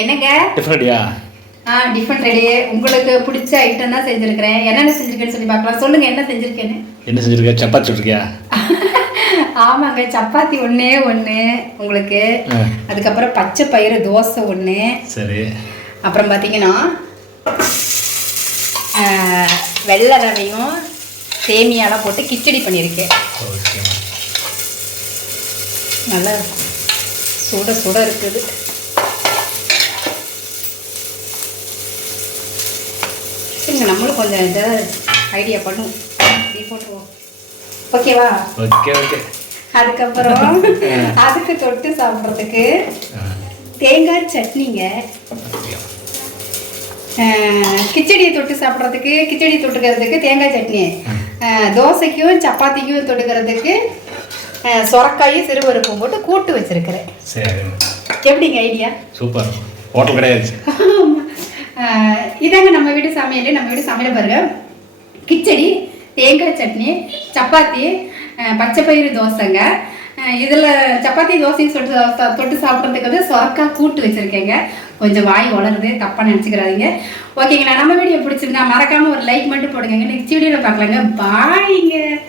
என்னங்க? டிஃப்ரெண்ட்டியா? ஆ டிஃபன் ரெடி. உங்களுக்கு பிடிச்ச ஐட்டம் தான் செஞ்சுருக்கிறேன். என்னென்ன செஞ்சுருக்கேன்னு சொல்லி பார்க்கலாம். சொல்லுங்க என்ன செஞ்சுருக்கேன்னு? என்ன செஞ்சிருக்க? சப்பாத்தி சுட்டிருக்கியா? ஆமாங்க சப்பாத்தி ஒன்றே ஒன்று உங்களுக்கு. அதுக்கப்புறம் பச்சை பயிறு தோசை ஒன்று சரி. அப்புறம் பார்த்தீங்கன்னா வெள்ளை ரவையும் சேமியாலாம் போட்டு கிச்சடி பண்ணியிருக்கேன். நல்லா சுட சுட இருக்குது. சரிங்க நம்மளும் கொஞ்சம் இதை ஐடியா பண்ணுவோம். இப்படி போட்டுருவோம். ஓகேவா ஓகே ஓகே அதுக்கப்புறம் அதுக்கு தொட்டு சாப்பிட்றதுக்கு தேங்காய் சட்னிங்க. கிச்சடியை தொட்டு சாப்பிட்றதுக்கு கிச்சடி தொட்டுக்கிறதுக்கு தேங்காய் சட்னி. தோசைக்கும் சப்பாத்திக்கும் தொட்டுக்கிறதுக்கு சொரக்காயும் சிறுபருப்பும் போட்டு கூட்டு வச்சிருக்கிறேன். எப்படிங்க ஐடியா? சூப்பர். ஹோட்டல் கிடையாது. இதாங்க நம்ம வீட்டு சமையல். நம்ம வீட்டு சமையல் பாருங்க. கிச்சடி தேங்காய் சட்னி சப்பாத்தி பச்சை பயிறு தோசைங்க. இதில் சப்பாத்தி தோசையும் சொல்லிட்டு சா- தொட்டு சாப்பிட்றதுக்கு வந்து சொரக்கா கூட்டு வச்சுருக்கேங்க. கொஞ்சம் வாய் வளருது தப்பாக நினச்சிக்கிறாதீங்க ஓகேங்களா நம்ம வீடியோ பிடிச்சிருந்தா மறக்காமல் ஒரு லைக் மட்டும் போடுங்க. நெக்ஸ்ட் வீடியோவில் பார்க்கலாங்க. பாய்ங்க